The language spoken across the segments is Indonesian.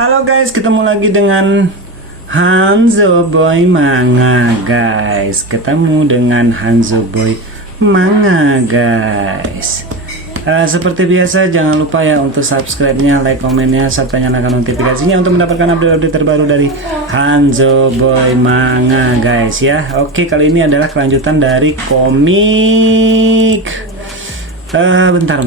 Halo guys, ketemu lagi dengan Hanzo Boy Manga guys. Ketemu dengan Hanzo Boy Manga guys. Seperti biasa jangan lupa ya untuk subscribe-nya, like, komennya, serta nyalakan notifikasinya untuk mendapatkan update-update terbaru dari Hanzo Boy Manga guys ya. Oke, kali ini adalah kelanjutan dari komik bentar,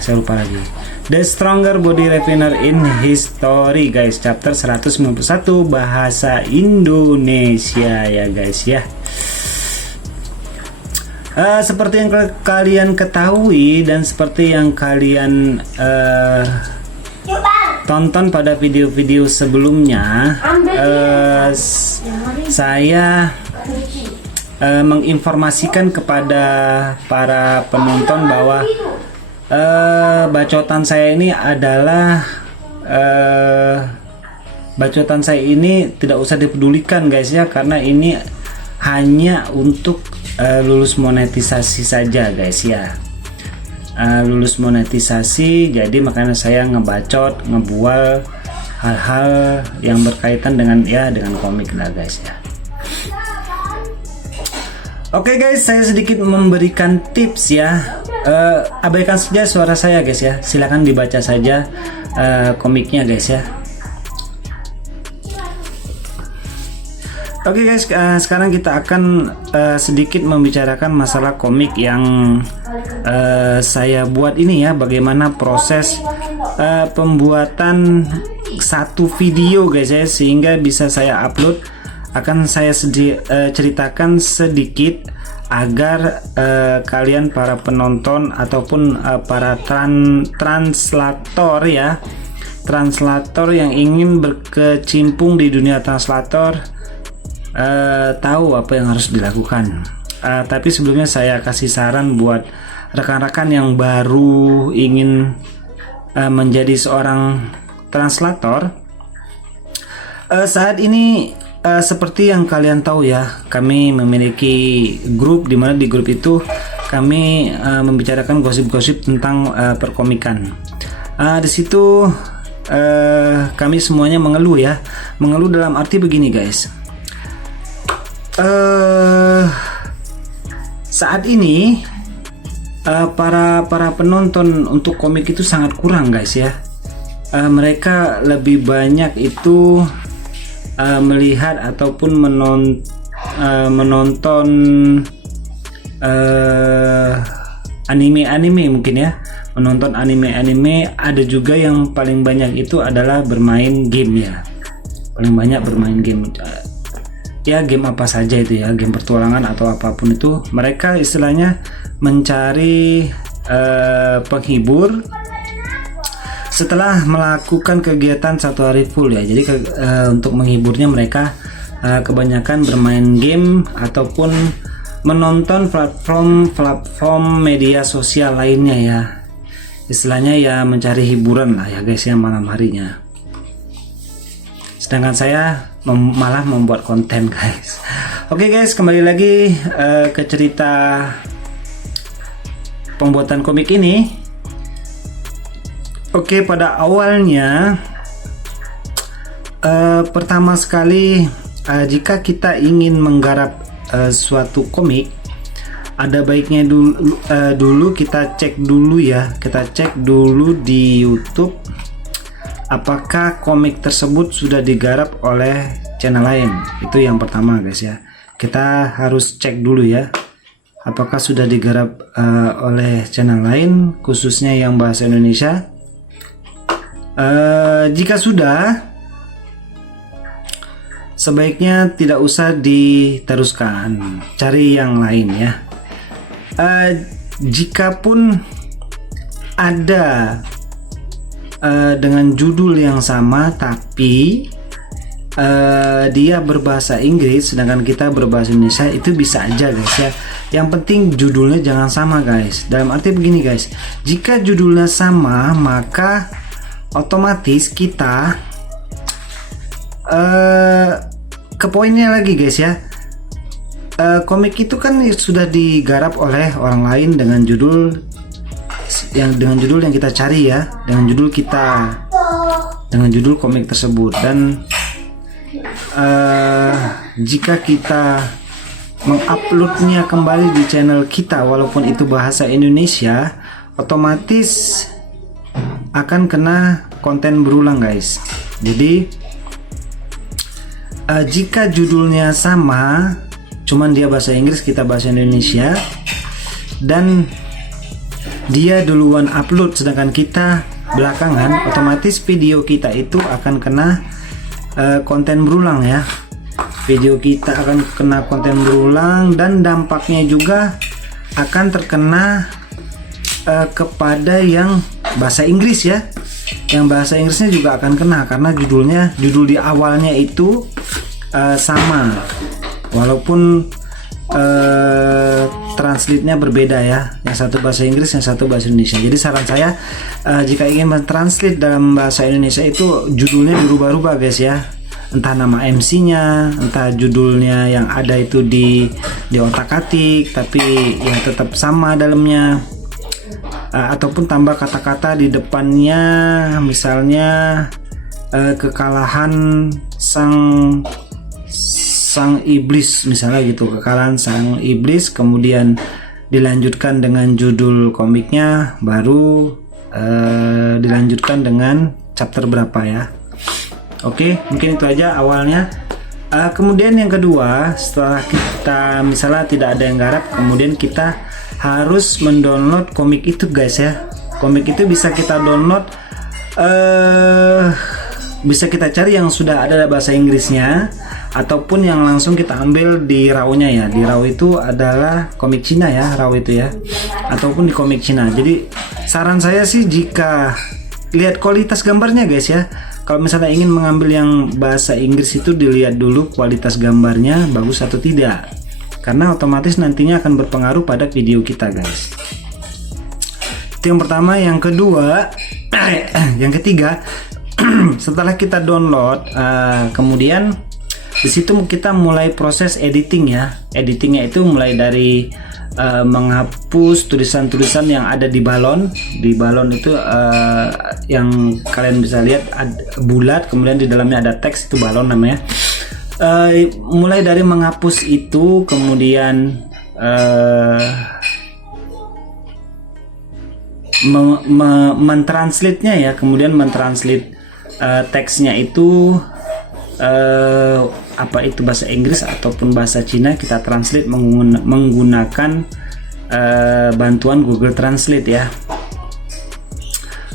saya lupa lagi. The Stronger Body Refiner in History guys, chapter 191 bahasa Indonesia ya guys ya. Seperti yang kalian ketahui dan seperti yang kalian tonton pada video-video sebelumnya, saya menginformasikan kepada para penonton bahwa bacotan saya ini adalah bacotan saya ini tidak usah dipedulikan guys ya, karena ini hanya untuk lulus monetisasi saja guys ya. Lulus monetisasi, jadi makanya saya ngebual hal-hal yang berkaitan dengan komik lah guys ya. Oke guys, saya sedikit memberikan tips ya. Abaikan saja suara saya guys ya. Silakan dibaca saja komiknya guys ya. Oke guys, sekarang kita akan sedikit membicarakan masalah komik yang saya buat ini ya. Bagaimana proses pembuatan satu video guys ya, sehingga bisa saya upload. Akan saya ceritakan sedikit agar kalian para penonton ataupun para translator ya, translator yang ingin berkecimpung di dunia translator tahu apa yang harus dilakukan. Tapi sebelumnya saya kasih saran buat rekan-rekan yang baru ingin menjadi seorang translator. Saat ini seperti yang kalian tahu ya, kami memiliki grup, di mana di grup itu kami membicarakan gosip-gosip tentang perkomikan. Di situ kami semuanya mengeluh ya, mengeluh dalam arti begini guys. Saat ini para penonton untuk komik itu sangat kurang guys ya. Mereka lebih banyak itu melihat ataupun menonton anime mungkin ya, menonton anime. Ada juga yang paling banyak itu adalah bermain game ya, paling banyak bermain game ya, game apa saja itu ya, game petualangan atau apapun itu. Mereka istilahnya mencari penghibur setelah melakukan kegiatan satu hari full ya. Jadi untuk menghiburnya mereka kebanyakan bermain game ataupun menonton platform media sosial lainnya ya. Istilahnya ya mencari hiburan lah ya guys ya, malam harinya. Sedangkan saya malah membuat konten guys. Oke guys, kembali lagi ke cerita pembuatan komik ini. Oke, pada awalnya pertama sekali jika kita ingin menggarap suatu komik, ada baiknya dulu kita cek dulu ya, kita cek dulu di YouTube apakah komik tersebut sudah digarap oleh channel lain. Itu yang pertama guys ya, kita harus cek dulu ya apakah sudah digarap oleh channel lain, khususnya yang bahasa Indonesia. Jika sudah, sebaiknya tidak usah diteruskan, cari yang lain ya. Jikapun ada dengan judul yang sama tapi dia berbahasa Inggris sedangkan kita berbahasa Indonesia, itu bisa aja guys ya. Yang penting judulnya jangan sama guys. Dalam arti begini guys, jika judulnya sama maka otomatis kita ke poinnya lagi guys ya. Komik itu kan sudah digarap oleh orang lain dengan judul yang kita cari ya, dengan judul kita dengan judul komik tersebut. Dan jika kita menguploadnya kembali di channel kita walaupun itu bahasa Indonesia, otomatis akan kena konten berulang guys. Jadi jika judulnya sama, cuman dia bahasa Inggris, kita bahasa Indonesia, dan dia duluan upload sedangkan kita belakangan, otomatis video kita itu akan kena konten berulang ya. Video kita akan kena konten berulang, dan dampaknya juga akan terkena kepada yang bahasa Inggris ya. Yang bahasa Inggrisnya juga akan kena karena judul di awalnya itu sama, walaupun translate-nya berbeda ya. Yang satu bahasa Inggris, yang satu bahasa Indonesia. Jadi saran saya, jika ingin mentranslate dalam bahasa Indonesia itu judulnya dirubah-rubah guys ya. Entah nama MC-nya, entah judulnya yang ada itu di otak-atik tapi yang tetap sama dalamnya, ataupun tambah kata-kata di depannya, misalnya kekalahan sang iblis misalnya gitu, kekalahan sang iblis, kemudian dilanjutkan dengan judul komiknya, baru dilanjutkan dengan chapter berapa ya. Oke, mungkin itu aja awalnya. Kemudian yang kedua, setelah kita misalnya tidak ada yang garap, kemudian kita harus mendownload komik itu guys ya. Komik itu bisa kita download, bisa kita cari yang sudah ada bahasa Inggrisnya, ataupun yang langsung kita ambil di RAW-nya ya. Di RAW itu adalah komik Cina ya, RAW itu ya, ataupun di komik Cina. Jadi saran saya sih, jika lihat kualitas gambarnya guys ya. Kalau misalnya ingin mengambil yang bahasa Inggris itu, dilihat dulu kualitas gambarnya bagus atau tidak, karena otomatis nantinya akan berpengaruh pada video kita guys. Itu yang pertama. Yang kedua, yang ketiga, setelah kita download, kemudian di situ kita mulai proses editing ya. Editingnya itu mulai dari menghapus tulisan-tulisan yang ada di balon. Di balon itu yang kalian bisa lihat bulat, kemudian di dalamnya ada teks, itu balon namanya. Mulai dari menghapus itu, kemudian mentranslate-nya ya, kemudian mentranslate teksnya itu apa itu bahasa Inggris ataupun bahasa Cina, kita translate menggunakan bantuan Google Translate ya.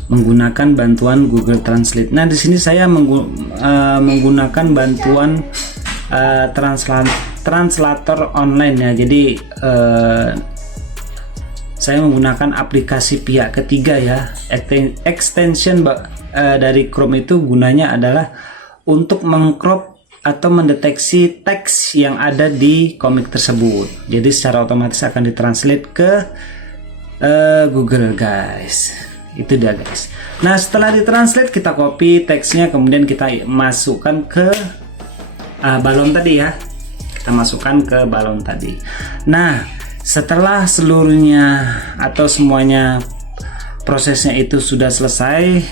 Menggunakan bantuan Google Translate. Nah, di sini saya menggunakan bantuan translator online ya. Jadi saya menggunakan aplikasi pihak ketiga ya. Extension dari Chrome itu gunanya adalah untuk mengcrop atau mendeteksi teks yang ada di komik tersebut. Jadi secara otomatis akan ditranslate ke Google guys. Itu dia guys. Nah, setelah ditranslate, kita copy teksnya, kemudian kita masukkan ke balon tadi ya. Kita masukkan ke balon tadi. Nah, setelah seluruhnya atau semuanya prosesnya itu sudah selesai,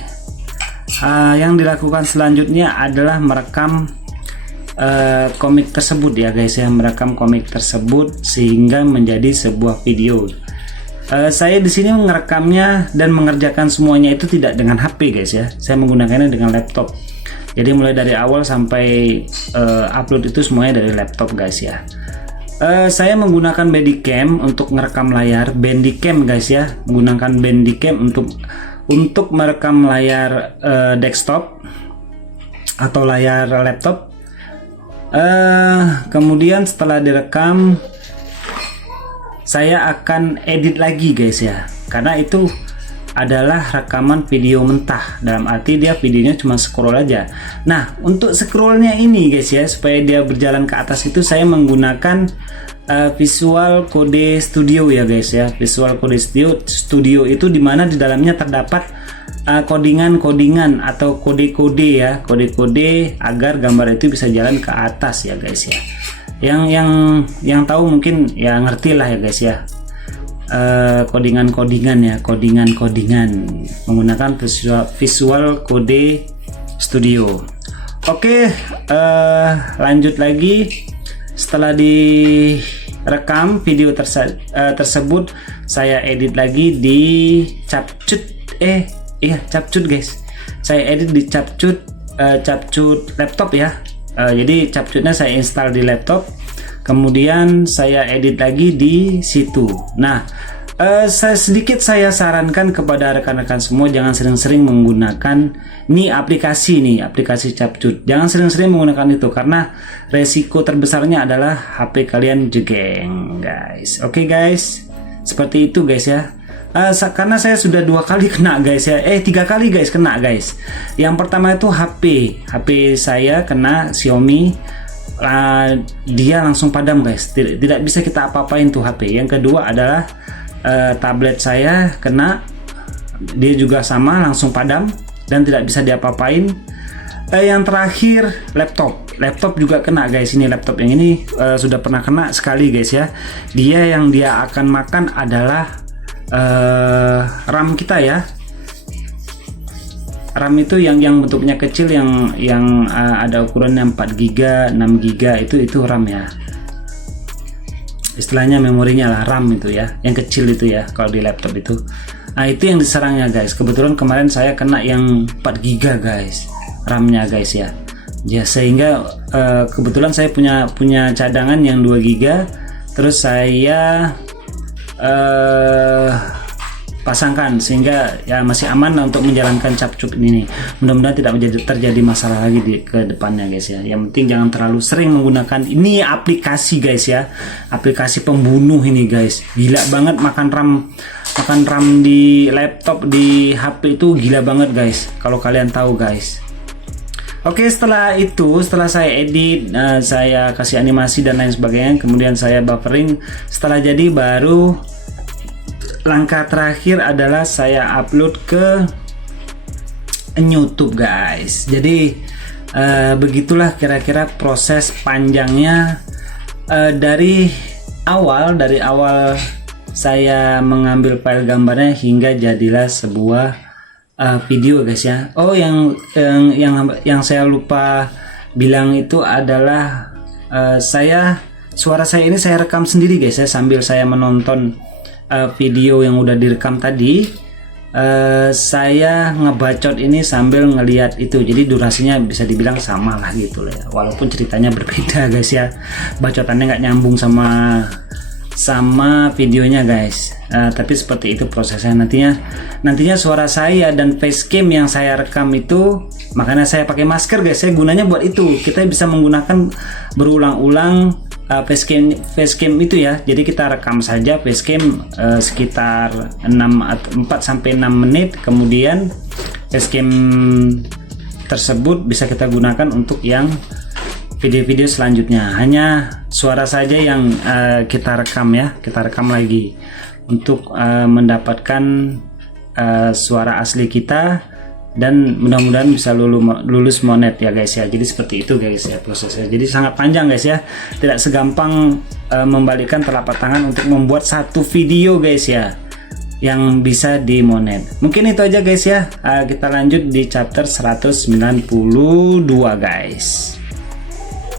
yang dilakukan selanjutnya adalah merekam komik tersebut ya guys ya, merekam komik tersebut sehingga menjadi sebuah video. Saya di sini merekamnya dan mengerjakan semuanya itu tidak dengan HP guys ya, saya menggunakannya dengan laptop. Jadi mulai dari awal sampai upload itu semuanya dari laptop guys ya. Saya menggunakan Bandicam untuk merekam layar, Bandicam guys ya, menggunakan Bandicam untuk merekam layar desktop atau layar laptop. Kemudian setelah direkam, saya akan edit lagi guys ya, karena itu adalah rekaman video mentah, dalam arti dia videonya cuma scroll aja. Nah, untuk scrollnya ini guys ya, supaya dia berjalan ke atas itu saya menggunakan Visual Code Studio ya guys ya. Visual Code Studio itu dimana di dalamnya terdapat codingan-codingan atau kode-kode ya, kode-kode agar gambar itu bisa jalan ke atas ya guys ya. Yang tahu mungkin ya ngerti lah ya guys ya. Codingan-codingan ya, codingan-codingan menggunakan Visual Code Studio. Oke, lanjut lagi. Setelah direkam video tersebut, saya edit lagi di Capcut. Capcut guys. Saya edit di Capcut laptop ya. Jadi Capcutnya saya install di laptop, kemudian saya edit lagi di situ. Nah, saya sarankan kepada rekan-rekan semua, jangan sering-sering menggunakan aplikasi Capcut. Jangan sering-sering menggunakan itu karena resiko terbesarnya adalah HP kalian jegeng, guys. Oke, guys, seperti itu guys ya. Karena saya sudah 2 kali kena guys ya, 3 kali guys kena guys. Yang pertama itu HP saya kena Xiaomi, dia langsung padam guys, tidak bisa kita apa-apain tuh HP. Yang kedua adalah tablet saya kena, dia juga sama langsung padam dan tidak bisa diapa-apain. Yang terakhir laptop juga kena guys. Ini laptop yang ini sudah pernah kena sekali guys ya. Dia akan makan adalah RAM kita ya. RAM itu yang bentuknya kecil, yang ada ukurannya 4 GB 6 GB, itu RAM ya, istilahnya memorinya lah, RAM itu ya, yang kecil itu ya kalau di laptop itu. Nah, itu yang diserangnya guys. Kebetulan kemarin saya kena yang 4 GB guys RAM-nya guys ya. Sehingga kebetulan saya punya cadangan yang 2 GB, terus saya pasangkan sehingga ya masih aman untuk menjalankan Capcut ini. Mudah-mudahan tidak terjadi masalah lagi ke depannya guys ya. Yang penting jangan terlalu sering menggunakan ini aplikasi guys ya. Aplikasi pembunuh ini guys. Gila banget makan RAM di laptop, di HP itu gila banget guys. Kalau kalian tahu guys. Oke, setelah saya edit, saya kasih animasi dan lain sebagainya, kemudian saya buffering. Setelah jadi, baru langkah terakhir adalah saya upload ke YouTube guys. Jadi begitulah kira-kira proses panjangnya dari awal saya mengambil file gambarnya hingga jadilah sebuah video guys ya. Oh, yang saya lupa bilang itu adalah suara saya ini saya rekam sendiri guys ya, sambil saya menonton video yang udah direkam tadi. Saya ngebacot ini sambil ngelihat itu, jadi durasinya bisa dibilang sama lah gitu lah ya, walaupun ceritanya berbeda guys ya, bacotannya nggak nyambung sama videonya guys. Tapi seperti itu prosesnya. Nantinya suara saya dan facecam yang saya rekam itu, makanya saya pakai masker guys. Saya gunanya buat itu, kita bisa menggunakan berulang-ulang facecam itu ya. Jadi kita rekam saja facecam sekitar 4 sampai 6 menit, kemudian facecam tersebut bisa kita gunakan untuk yang video-video selanjutnya. Hanya suara saja yang kita rekam ya, kita rekam lagi untuk mendapatkan suara asli kita, dan mudah-mudahan bisa lulus monet ya guys ya. Jadi seperti itu guys ya prosesnya. Jadi sangat panjang guys ya, tidak segampang membalikkan telapak tangan untuk membuat satu video guys ya yang bisa di monet. Mungkin itu aja guys ya. Kita lanjut di chapter 192 guys.